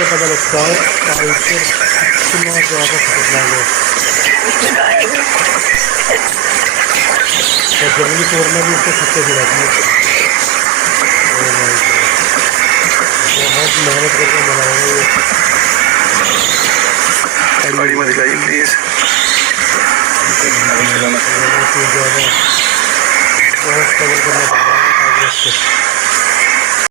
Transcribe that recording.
इससे पता लगता है फाइटर कितना ज़्यादा खतरनाक है। और जंगली तोड़ना भी उसको खतरे से रहती है। बहुत मेहनत करके बनाया है ये। गाड़ी मत दिखाइए प्लीज। बहुत स्ट्रगल करना पड़ रहा है